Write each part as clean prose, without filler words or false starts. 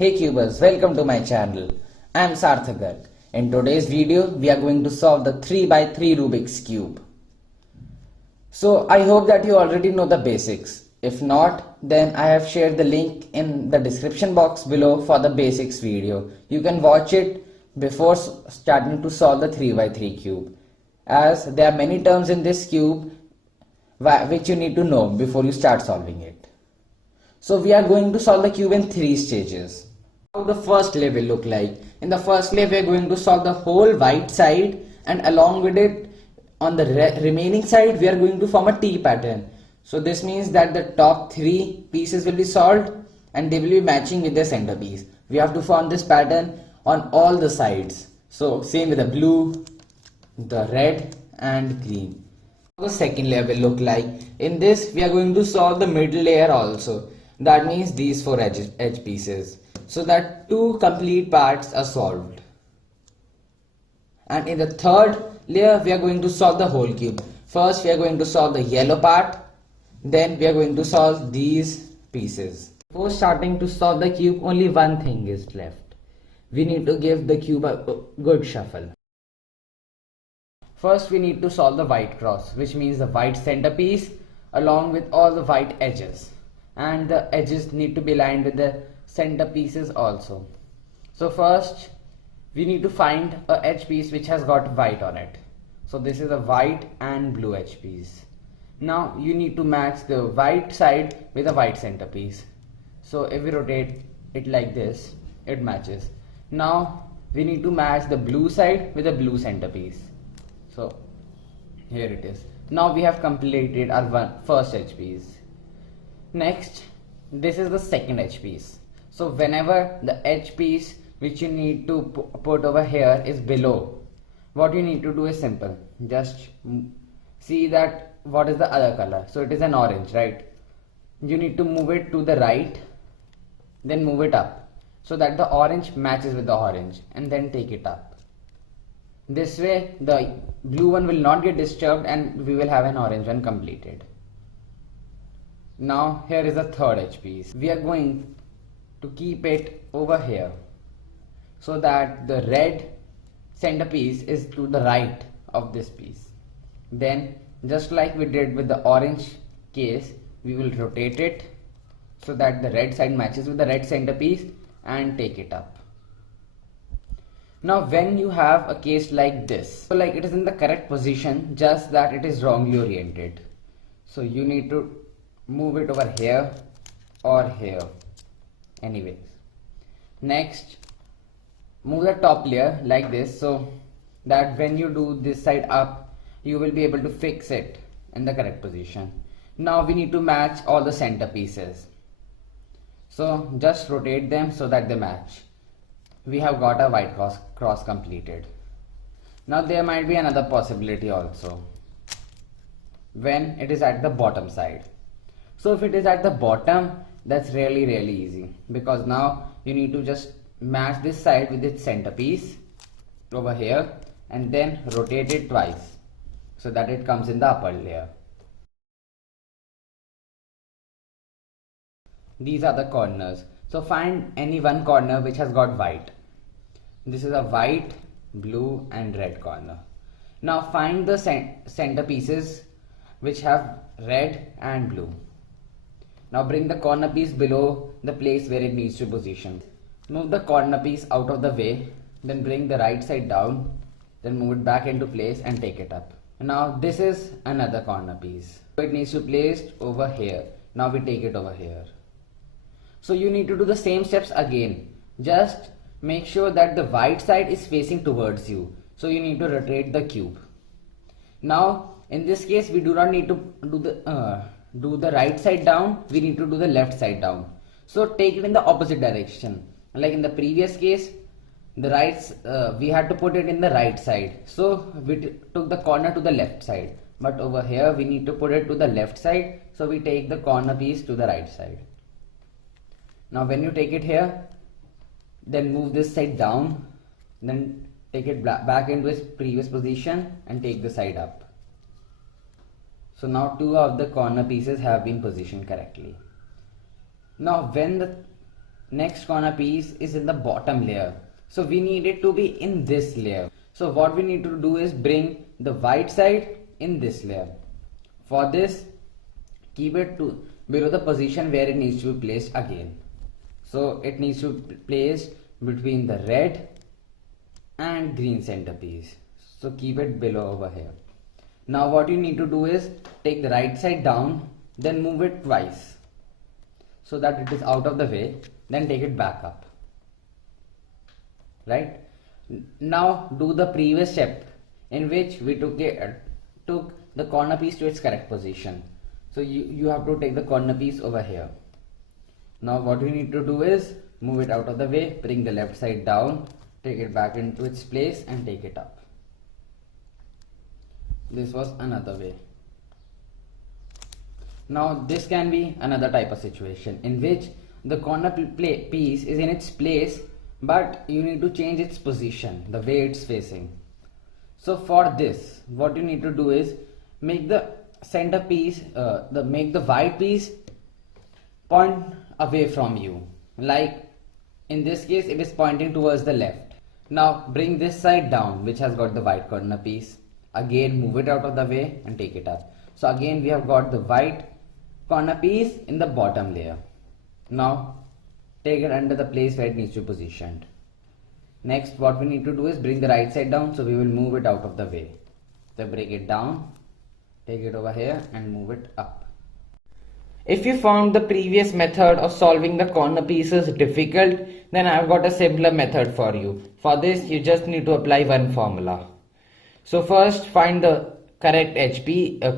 Hey Cubers, welcome to my channel. I am Sarthak Garg. In today's video, we are going to solve the 3x3 Rubik's Cube. So I hope that you already know the basics. If not, then I have shared the link in the description box below for the basics video. You can watch it before starting to solve the 3x3 cube, as there are many terms in this cube which you need to know before you start solving it. So we are going to solve the cube in 3 stages. How the first layer will look like. In the first layer we are going to solve the whole white side, and along with it on the remaining side we are going to form a T pattern. So this means that the top 3 pieces will be solved and they will be matching with the centerpiece. We have to form this pattern on all the sides. So same with the blue, the red and green. The second layer will look like. In this we are going to solve the middle layer also. That means these 4 edge pieces. So that 2 complete parts are solved. And in the third layer we are going to solve the whole cube. First we are going to solve the yellow part. Then we are going to solve these pieces. Before starting to solve the cube, only one thing is left. We need to give the cube a good shuffle. First we need to solve the white cross, which means the white centerpiece along with all the white edges. And the edges need to be aligned with the centerpieces also. So first we need to find a edge piece which has got white on it. So this is a white and blue edge piece. Now you need to match the white side with a white centerpiece. So if we rotate it like this, it matches. Now we need to match the blue side with a blue centerpiece. So here it is. Now we have completed our first edge piece. Next, this is the second edge piece. So whenever the edge piece which you need to put over here is below, what you need to do is simple. Just see that what is the other color. So it is an orange, right? You need to move it to the right, then move it up so that the orange matches with the orange, and then take it up. This way the blue one will not get disturbed and we will have an orange one completed. Now here is the third edge piece. We are going to keep it over here so that the red centerpiece is to the right of this piece. Then just like we did with the orange case, we will rotate it so that the red side matches with the red centerpiece and take it up. Now when you have a case like this, so like it is in the correct position, just that it is wrongly oriented. So you need to move it over here or here. Anyways, next move the top layer like this so that when you do this side up, you will be able to fix it in the correct position. Now we need to match all the center pieces. So just rotate them so that they match. We have got a white cross completed. Now there might be another possibility also when it is at the bottom side. So if it is at the bottom, that's really easy, because now you need to just match this side with its centerpiece over here and then rotate it twice so that it comes in the upper layer. These are the corners. So find any one corner which has got white. This is a white, blue and red corner. Now find the center pieces which have red and blue. Now bring the corner piece below the place where it needs to position. Move the corner piece out of the way, then bring the right side down, then move it back into place and take it up. Now this is another corner piece. It needs to be placed over here. Now we take it over here. So you need to do the same steps again. Just make sure that the white side is facing towards you. So you need to rotate the cube. Now in this case we do not need to do the right side down, we need to do the left side down. So take it in the opposite direction. Like in the previous case, the we had to put it in the right side. So we took the corner to the left side. But over here we need to put it to the left side. So we take the corner piece to the right side. Now when you take it here, then move this side down, then take it back into its previous position and take the side up. So now 2 of the corner pieces have been positioned correctly. Now when the next corner piece is in the bottom layer. So we need it to be in this layer. So what we need to do is bring the white side in this layer. For this, keep it to below the position where it needs to be placed again. So it needs to be placed between the red and green centerpiece. So keep it below over here. Now what you need to do is take the right side down, then move it twice so that it is out of the way, then take it back up. Right? Now do the previous step in which we took the corner piece to its correct position. So you have to take the corner piece over here. Now what we need to do is move it out of the way, bring the left side down, take it back into its place and take it up. This was another way. Now this can be another type of situation in which the corner piece is in its place, but you need to change its position, the way it's facing. So for this, what you need to do is make the center piece, make the white piece point away from you. Like in this case, it is pointing towards the left. Now bring this side down, which has got the white corner piece. Again, move it out of the way and take it up. So again, we have got the white corner piece in the bottom layer. Now take it under the place where it needs to be positioned. Next, what we need to do is bring the right side down, so we will move it out of the way. So bring it down, take it over here and move it up. If you found the previous method of solving the corner pieces difficult, then I have got a simpler method for you. For this, you just need to apply one formula. So first, find the correct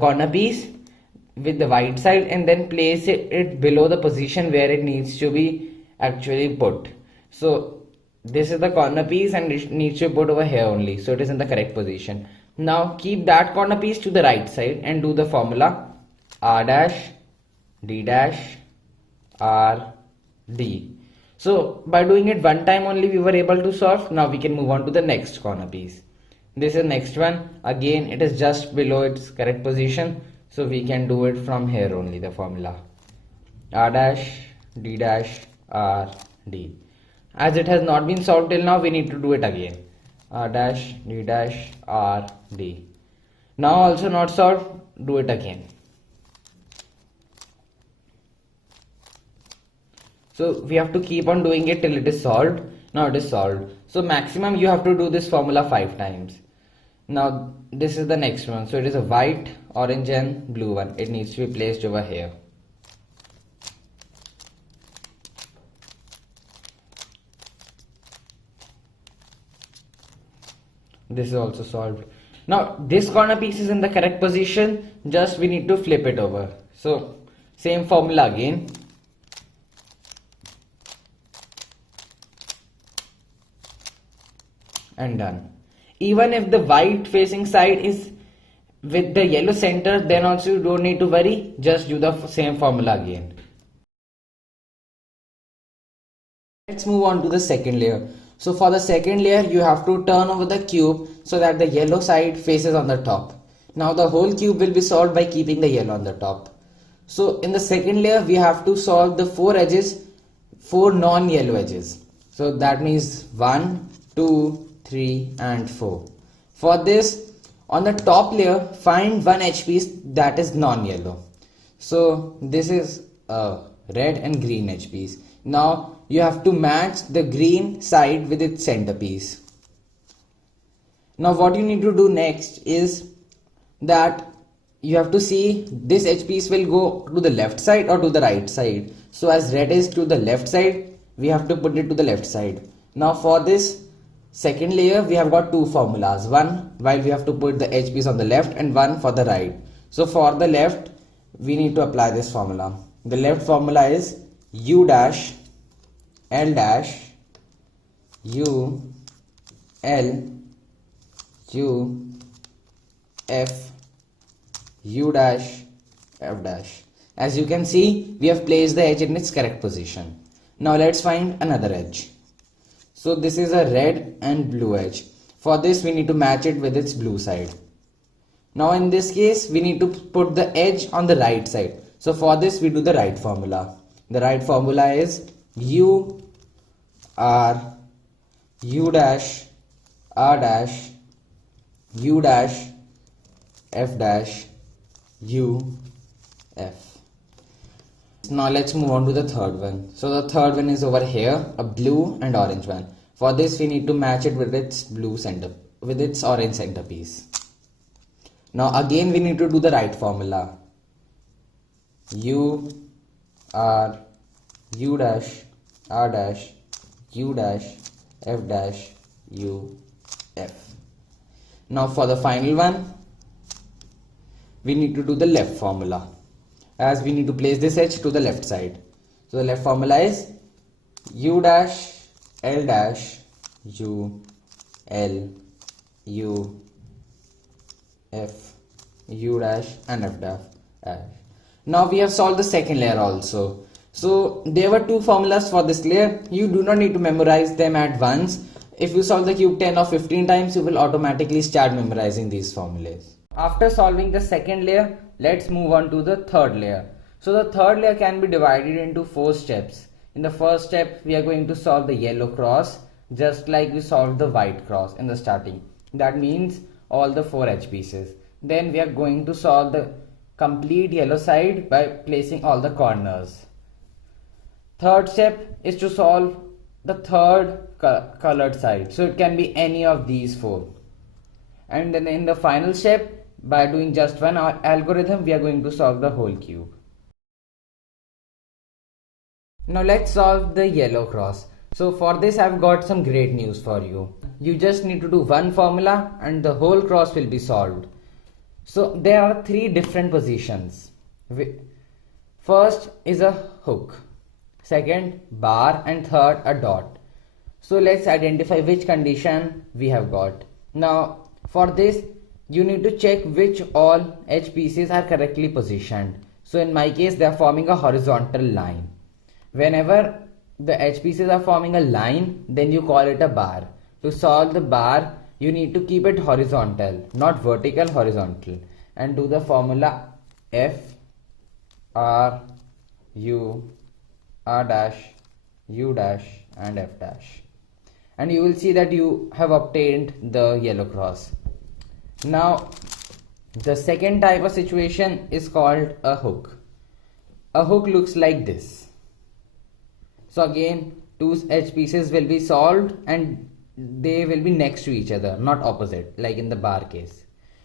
corner piece with the white side and then place it below the position where it needs to be actually put. So this is the corner piece and it needs to be put over here only, so it is in the correct position. Now keep that corner piece to the right side and do the formula R dash D dash R D. So by doing it one time only we were able to solve. Now we can move on to the next corner piece. This is next one. Again, it is just below its correct position, so we can do it from here only, the formula R dash D dash R D. As it has not been solved till now, we need to do it again. R dash D dash R D. Now also not solved, do it again. So we have to keep on doing it till it is solved. Now it is solved. So maximum you have to do this formula 5 times. Now this is the next one. So it is a white, orange and blue one. It needs to be placed over here. This is also solved. Now this corner piece is in the correct position. Just we need to flip it over. So same formula again. And done. Even if the white facing side is with the yellow center, then also you don't need to worry, just do the same formula again. Let's move on to the second layer. So for the second layer, you have to turn over the cube so that the yellow side faces on the top. Now the whole cube will be solved by keeping the yellow on the top. So in the second layer, we have to solve the 4 edges, 4 non-yellow edges. So that means 1, 2, 3 and 4. For this, on the top layer, find one edge piece that is non-yellow. So this is a red and green edge piece. Now you have to match the green side with its centerpiece. Now what you need to do next is that you have to see this edge piece will go to the left side or to the right side. So as red is to the left side, we have to put it to the left side. Now for this second layer, we have got 2 formulas. One while we have to put the edge piece on the left and one for the right. So for the left, we need to apply this formula. The left formula is U dash L dash U L U F U dash F dash. As you can see, we have placed the edge in its correct position. Now let's find another edge. So this is a red and blue edge. For this, we need to match it with its blue side. Now in this case, we need to put the edge on the right side. So for this, we do the right formula. The right formula is U R U dash R dash U dash F dash U F. Now let's move on to the third one. So the third one is over here, a blue and orange one. For this we need to match it with its orange centerpiece. Now again we need to do the right formula. U R U dash R dash U dash F dash U F. Now for the final one, we need to do the left formula, as we need to place this H to the left side. So the left formula is U dash L dash U L U F U dash and F dash. Now we have solved the second layer also. So there were two formulas for this layer. You do not need to memorize them at once. If you solve the cube 10 or 15 times, you will automatically start memorizing these formulas. After solving the second layer, let's move on to the third layer. So the third layer can be divided into 4 steps. In the first step, we are going to solve the yellow cross, just like we solved the white cross in the starting. That means all the 4 edge pieces. Then we are going to solve the complete yellow side by placing all the corners. Third step is to solve the third colored side. So it can be any of these 4. And then in the final step, by doing just one algorithm, we are going to solve the whole cube. Now let's solve the yellow cross. So for this I've got some great news for you. You just need to do one formula and the whole cross will be solved. So there are 3 different positions. First is a hook, second bar, and third a dot. So let's identify which condition we have got. Now for this you need to check which all edge pieces are correctly positioned. So in my case they are forming a horizontal line. Whenever the edge pieces are forming a line, then you call it a bar. To solve the bar, you need to keep it horizontal, not vertical, horizontal, and do the formula F R U R dash U dash and F dash, and you will see that you have obtained the yellow cross. Now the second type of situation is called a hook. A hook looks like this. So again, 2 edge pieces will be solved and they will be next to each other, not opposite, like in the bar case.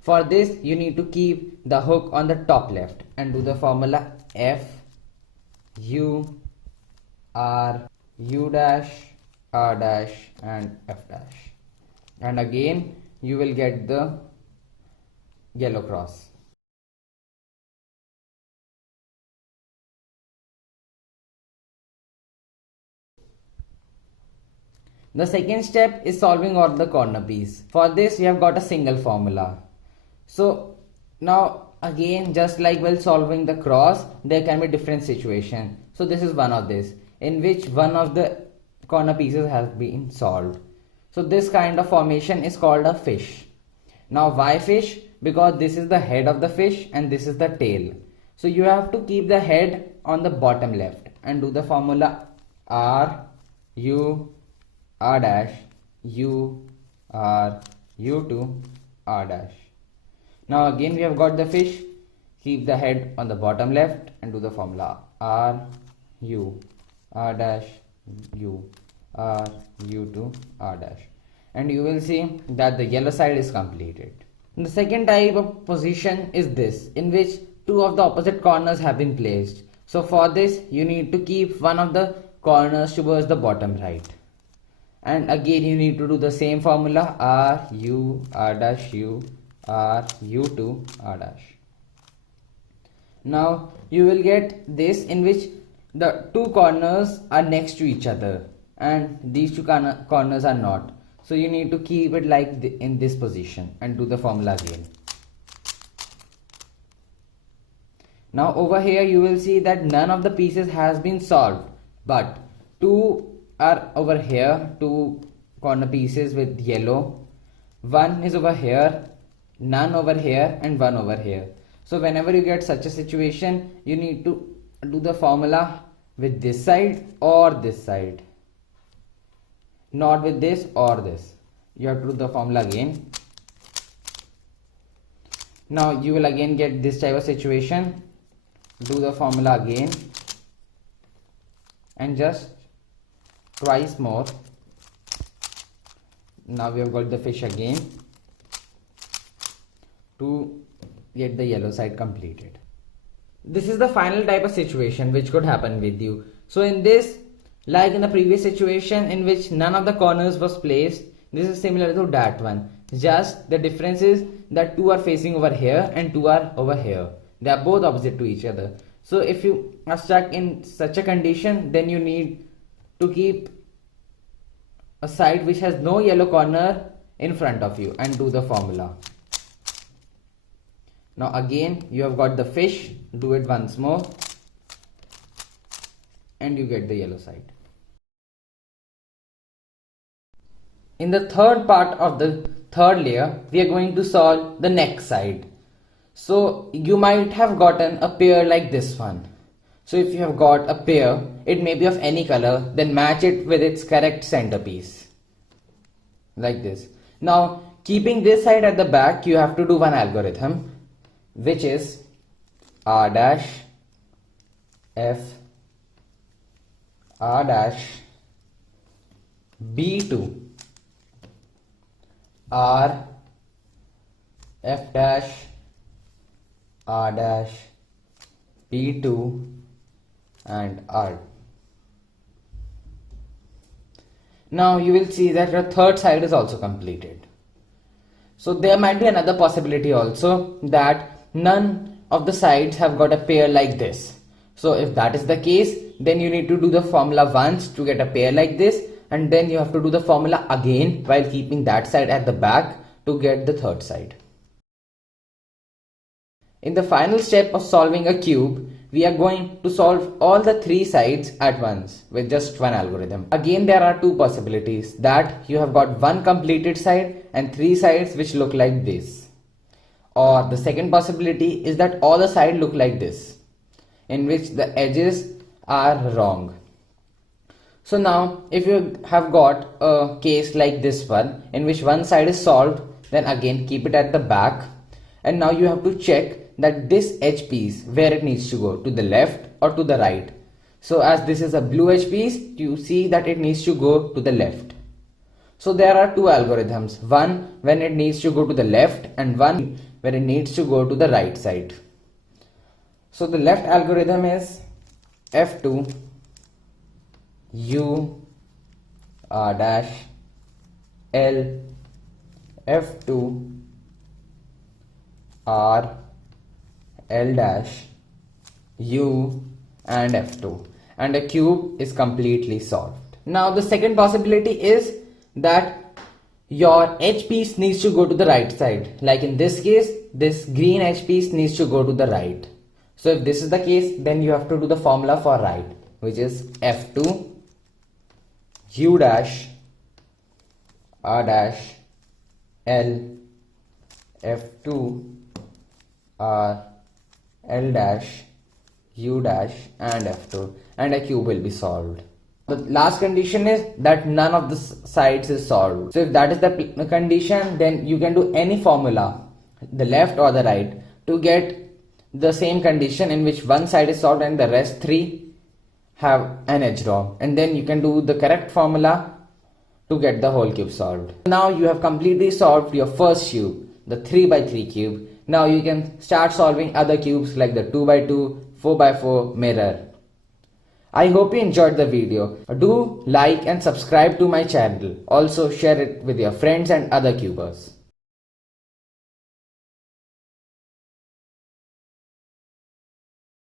For this, you need to keep the hook on the top left and do the formula F U R U dash R dash and F dash. And again, you will get the yellow cross. The second step is solving all the corner piece. For this we have got a single formula. So now again, just like while solving the cross, there can be different situation. So this is one of this, in which one of the corner pieces has been solved. So this kind of formation is called a fish. Now why fish? Because this is the head of the fish and this is the tail. So you have to keep the head on the bottom left and do the formula R U R dash U R U2 R dash. Now again we have got the fish. Keep the head on the bottom left and do the formula R U R dash U R U2 R dash, and you will see that the yellow side is completed. The second type of position is this, in which 2 of the opposite corners have been placed. So for this you need to keep one of the corners towards the bottom right. And again you need to do the same formula R U R dash U R U2 R dash. Now you will get this, in which the 2 corners are next to each other and these 2 corners are not. So you need to keep it like in this position and do the formula again. Now over here you will see that none of the pieces has been solved, but 2 are over here, 2 corner pieces with yellow, 1 is over here, none over here, and 1 over here. So whenever you get such a situation, you need to do the formula with this side or this side, not with this or this. You have to do the formula again. Now you will again get this type of situation. Do the formula again and just twice more. Now we have got the fish again to get the yellow side completed. This is the final type of situation which could happen with you. So in this, like in the previous situation in which none of the corners was placed, this is similar to that one. Just the difference is that two are facing over here and two are over here. They are both opposite to each other. So if you are stuck in such a condition, then you need to keep a side which has no yellow corner in front of you and do the formula. Now again you have got the fish, do it once more and you get the yellow side. In the third part of the third layer, we are going to solve the neck side. So you might have gotten a pair like this one. So if you have got a pair, it may be of any color, then match it with its correct centerpiece. Like this. Now keeping this side at the back, you have to do one algorithm, which is R dash F R dash B2 R F dash R dash B2 and R. Now you will see that your third side is also completed. So there might be another possibility also that none of the sides have got a pair like this. So if that is the case, then you need to do the formula once to get a pair like this, and then you have to do the formula again while keeping that side at the back to get the third side. In the final step of solving a cube, we are going to solve all the three sides at once with just one algorithm. Again, there are two possibilities, that you have got one completed side and three sides which look like this. Or the second possibility is that all the sides look like this, in which the edges are wrong. So now if you have got a case like this one in which one side is solved, then again keep it at the back, and now you have to check that this edge piece where it needs to go, to the left or to the right. So as this is a blue edge piece, you see that it needs to go to the left. So there are two algorithms, one when it needs to go to the left and one where it needs to go to the right side. So the left algorithm is F2 U R dash L F2 R L dash U and F2, and a cube is completely solved. Now the second possibility is that your edge piece needs to go to the right side. Like in this case, this green edge piece needs to go to the right. So if this is the case, then you have to do the formula for right, which is F2 U dash R dash L F2 R L dash U dash and F2, and a cube will be solved. The last condition is that none of the sides is solved. So if that is the condition, then you can do any formula, the left or the right, to get the same condition in which one side is solved and the rest three have an edge wrong, and then you can do the correct formula to get the whole cube solved. Now you have completely solved your first cube, the 3x3 cube. Now you can start solving other cubes like the 2x2, 4x4 mirror. I hope you enjoyed the video. Do like and subscribe to my channel. Also share it with your friends and other cubers.